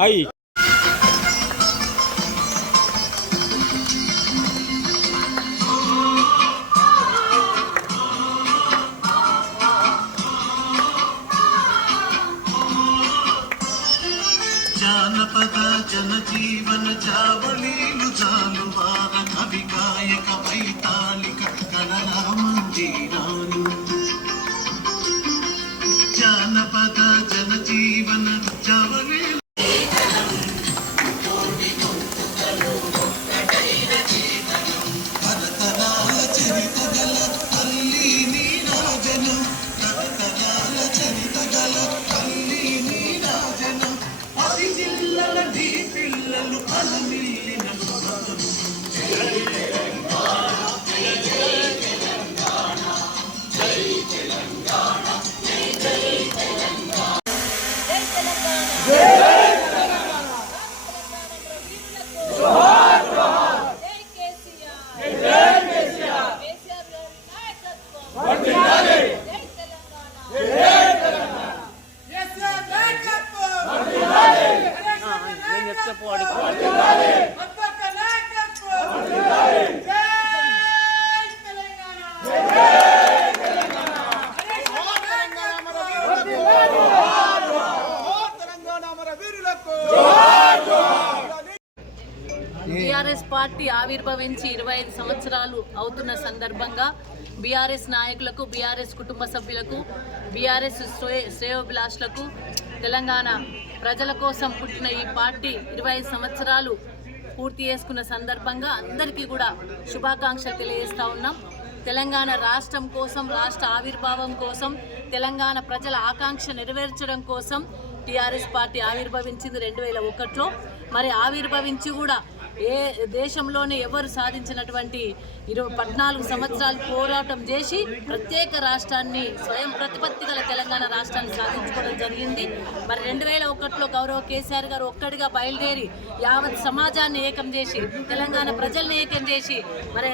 అయ్యి జానపద జనజీవన చావలీలు జాలువార కవి గాయక వైతాళిక గణరామ ೀರಾನು నేను బీఆర్ఎస్ పార్టీ ఆవిర్భవించి ఇరవై ఐదు సంవత్సరాలు అవుతున్న సందర్భంగా బీఆర్ఎస్ నాయకులకు బీఆర్ఎస్ కుటుంబ సభ్యులకు బీఆర్ఎస్ శ్రేయోభిలాషులకు తెలంగాణ ప్రజల కోసం పుట్టిన ఈ పార్టీ ఇరవై ఐదు సంవత్సరాలు పూర్తి చేసుకున్న సందర్భంగా అందరికీ కూడా శుభాకాంక్షలు తెలియజేస్తూ ఉన్నాం. తెలంగాణ రాష్ట్రం కోసం రాష్ట్ర ఆవిర్భావం కోసం తెలంగాణ ప్రజల ఆకాంక్ష నెరవేర్చడం కోసం టీఆర్ఎస్ పార్టీ ఆవిర్భవించింది రెండు వేల ఒకటిలో. మరి ఆవిర్భవించి కూడా ఏ దేశంలోనే ఎవరు సాధించినటువంటి ఇరవై పద్నాలుగు సంవత్సరాలు పోరాటం చేసి ప్రత్యేక రాష్ట్రాన్ని స్వయం ప్రతిపత్తి గల తెలంగాణ రాష్ట్రాన్ని సాధించుకోవడం జరిగింది. మరి రెండు వేల ఒకటిలో గౌరవ కేసీఆర్ గారు ఒక్కడిగా బయలుదేరి యావత్ సమాజాన్ని ఏకం చేసి తెలంగాణ ప్రజల్ని ఏకం చేసి మరి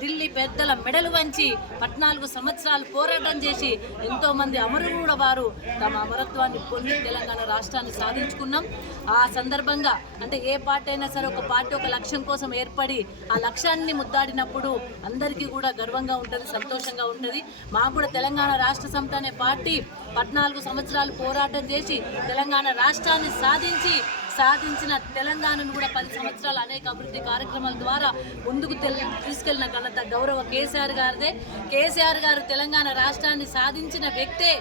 ఢిల్లీ పెద్దల మెడలు వంచి పద్నాలుగు సంవత్సరాలు పోరాటం చేసి ఎంతో మంది అమరులు వారు తమ అమరత్వాన్ని పొంది తెలంగాణ రాష్ట్రాన్ని సాధించుకున్నాం. ఆ సందర్భంగా అంటే ఏ పార్టీ అయినా సరే ఒక పార్టీ ఒక లక్ష్యం కోసం ఏర్పడి ఆ లక్ష్యాన్ని ముద్దాడినప్పుడు అందరికీ కూడా గర్వంగా ఉంటుంది సంతోషంగా ఉంటుంది. మాకు కూడా తెలంగాణ రాష్ట్ర సమితి అనే పార్టీ పద్నాలుగు సంవత్సరాలు పోరాటం చేసి తెలంగాణ రాష్ట్రాన్ని సాధించి సాధించిన తెలంగాణను కూడా పది సంవత్సరాలు అనేక అభివృద్ధి కార్యక్రమాల ద్వారా ముందుకు తీసుకెళ్ళిన ఘనత గౌరవ కేసీఆర్ గారిదే. కేసీఆర్ గారు తెలంగాణ రాష్ట్రాన్ని సాధించిన వ్యక్తే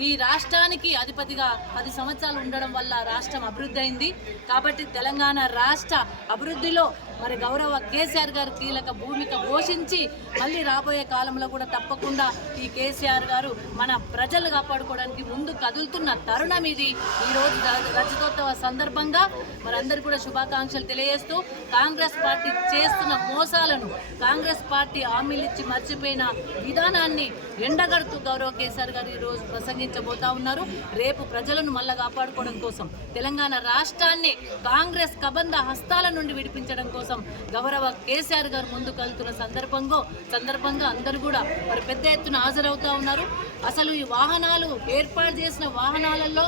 ఈ రాష్ట్రానికి అధిపతిగా పది సంవత్సరాలు ఉండడం వల్ల రాష్ట్రం అభివృద్ధి అయింది. కాబట్టి తెలంగాణ రాష్ట్ర అభివృద్ధిలో మరి గౌరవ కేసీఆర్ గారు కీలక భూమిక పోషించి మళ్ళీ రాబోయే కాలంలో కూడా తప్పకుండా ఈ కేసీఆర్ గారు మన ప్రజలు కాపాడుకోవడానికి ముందు కదులుతున్న తరుణం ఇది. ఈరోజు ర- రజతోత్సవ సందర్భంగా మరి అందరు కూడా శుభాకాంక్షలు తెలియజేస్తూ కాంగ్రెస్ పార్టీ చేస్తున్న మోసాలను కాంగ్రెస్ పార్టీ హామీలిచ్చి మర్చిపోయిన విధానాన్ని ఎండగడుతూ గౌరవ కేసీఆర్ గారు ఈరోజు ప్రసంగించబోతా ఉన్నారు. రేపు ప్రజలను మళ్ళా కాపాడుకోవడం కోసం తెలంగాణ రాష్ట్రాన్ని కాంగ్రెస్ కబంధ హస్తాల నుండి విడిపించడం కోసం గౌరవ కేసీఆర్ గారు ముందుకు వెళ్తున్న సందర్భంగా సందర్భంగా అందరూ కూడా మరి పెద్ద ఎత్తున హాజరవుతా ఉన్నారు. అసలు ఈ వాహనాలు ఏర్పాటు చేసిన వాహనాలలో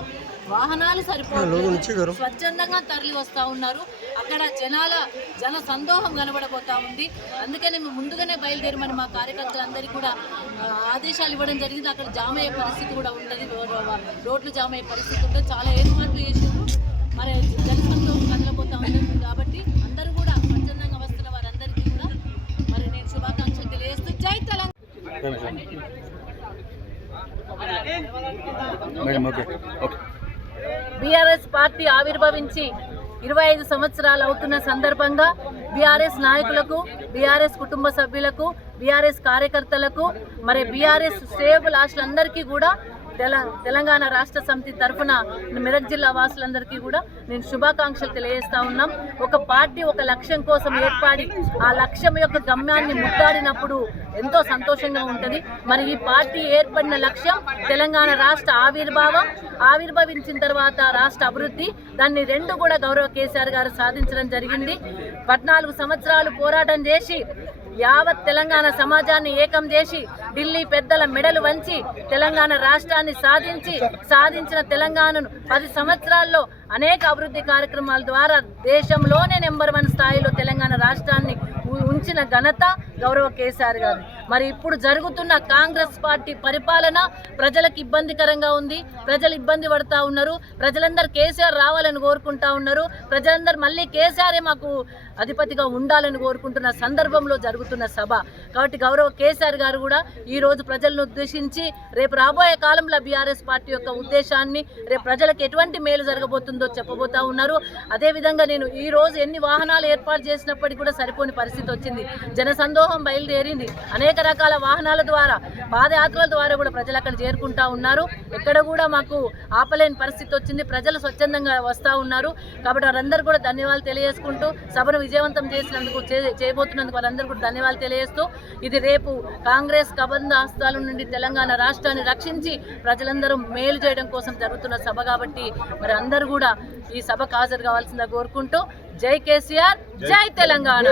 వాహనాలు సరిపోతుంది స్వచ్ఛందంగా తరలి వస్తూ ఉన్నారు. అక్కడ జనాల జన సందోహం కనబడబోతా ఉంది. అందుకని మేము ముందుగానే బయలుదేరమని మా కార్యకర్తలందరికీ కూడా ఆదేశాలు ఇవ్వడం జరిగింది. అక్కడ జామ్ అయ్యే పరిస్థితి కూడా ఉండదు. రోడ్లు జామ్ అయ్యే పరిస్థితి ఉంటుంది చాలా ఏర్పాట్లు చేసారు మరి జన సందోహం కదలబోతా ఉంది కాబట్టి అందరూ కూడా స్వచ్ఛందంగా వస్తున్న వారందరికీ కూడా మరి నేను శుభాకాంక్షలు తెలియజేస్తూ జై Telangana. Madam okay okay BRS party ఆవిర్భవించి ఇరవై ఐదు సంవత్సరాలు అవుతున్న సందర్భంగా బీఆర్ఎస్ నాయకులకు బీఆర్ఎస్ కుటుంబ సభ్యులకు బీఆర్ఎస్ కార్యకర్తలకు మరి బీఆర్ఎస్ శ్రేయబులాషులందరికీ కూడా తెలంగాణ రాష్ట్ర సమితి తరఫున మెదక్ జిల్లా వాసులందరికీ కూడా నేను శుభాకాంక్షలు తెలియజేస్తా ఉన్నాం. ఒక పార్టీ ఒక లక్ష్యం కోసం ఏర్పడి ఆ లక్ష్యం యొక్క గమ్యాన్ని ముద్దాడినప్పుడు ఎంతో సంతోషంగా ఉంటుంది. మరి ఈ పార్టీ ఏర్పడిన లక్ష్యం తెలంగాణ రాష్ట్ర ఆవిర్భావం ఆవిర్భవించిన తర్వాత రాష్ట్ర అభివృద్ధి దాన్ని రెండు కూడా గౌరవ కేసీఆర్ గారు సాధించడం జరిగింది. పద్నాలుగు సంవత్సరాలు పోరాటం చేసి యావత్ తెలంగాణ సమాజాన్ని ఏకం చేసి ఢిల్లీ పెద్దల మెడలు వంచి తెలంగాణ రాష్ట్రాన్ని సాధించి సాధించిన తెలంగాణను పది సంవత్సరాల్లో అనేక అభివృద్ధి కార్యక్రమాల ద్వారా దేశంలోనే నెంబర్ వన్ స్థాయిలో తెలంగాణ రాష్ట్రాన్ని ఇచ్చిన ఘనత గౌరవ కేసీఆర్ గారు. మరి ఇప్పుడు జరుగుతున్న కాంగ్రెస్ పార్టీ పరిపాలన ప్రజలకు ఇబ్బందికరంగా ఉంది. ప్రజలు ఇబ్బంది పడుతూ ఉన్నారు. ప్రజలందరూ కేసీఆర్ రావాలని కోరుకుంటా ఉన్నారు. ప్రజలందరూ మళ్ళీ కేసీఆరే మాకు అధిపతిగా ఉండాలని కోరుకుంటున్న సందర్భంలో జరుగుతున్న సభ. కాబట్టి గౌరవ కేసీఆర్ గారు కూడా ఈ రోజు ప్రజలను ఉద్దేశించి రేపు రాబోయే కాలంలో బీఆర్ఎస్ పార్టీ యొక్క ఉద్దేశాన్ని రేపు ప్రజలకు ఎటువంటి మేలు జరగబోతుందో చెప్పబోతా ఉన్నారు. అదేవిధంగా నేను ఈ రోజు ఎన్ని వాహనాలు ఏర్పాటు చేసినప్పటికీ కూడా సరిపోని పరిస్థితి వచ్చింది. జనసందోహం బయలుదేరింది. అనేక రకాల వాహనాల ద్వారా పాదయాత్రల ద్వారా కూడా ప్రజలు అక్కడ చేరుకుంటా ఉన్నారు. ఎక్కడ కూడా మాకు ఆపలేని పరిస్థితి వచ్చింది. ప్రజలు స్వచ్ఛందంగా వస్తూ ఉన్నారు. కాబట్టి వారందరూ కూడా ధన్యవాదాలు తెలియజేసుకుంటూ సభను విజయవంతం చేసినందుకు చేయబోతున్నందుకు వారందరూ కూడా ధన్యవాదాలు తెలియజేస్తూ ఇది రేపు కాంగ్రెస్ కబంధ హస్తాల నుండి తెలంగాణ రాష్ట్రాన్ని రక్షించి ప్రజలందరూ మేలు చేయడం కోసం జరుగుతున్న సభ కాబట్టి మరి అందరూ కూడా ఈ సభకు హాజరు కావాల్సిందిగా కోరుకుంటూ జై కేసీఆర్ జై తెలంగాణ.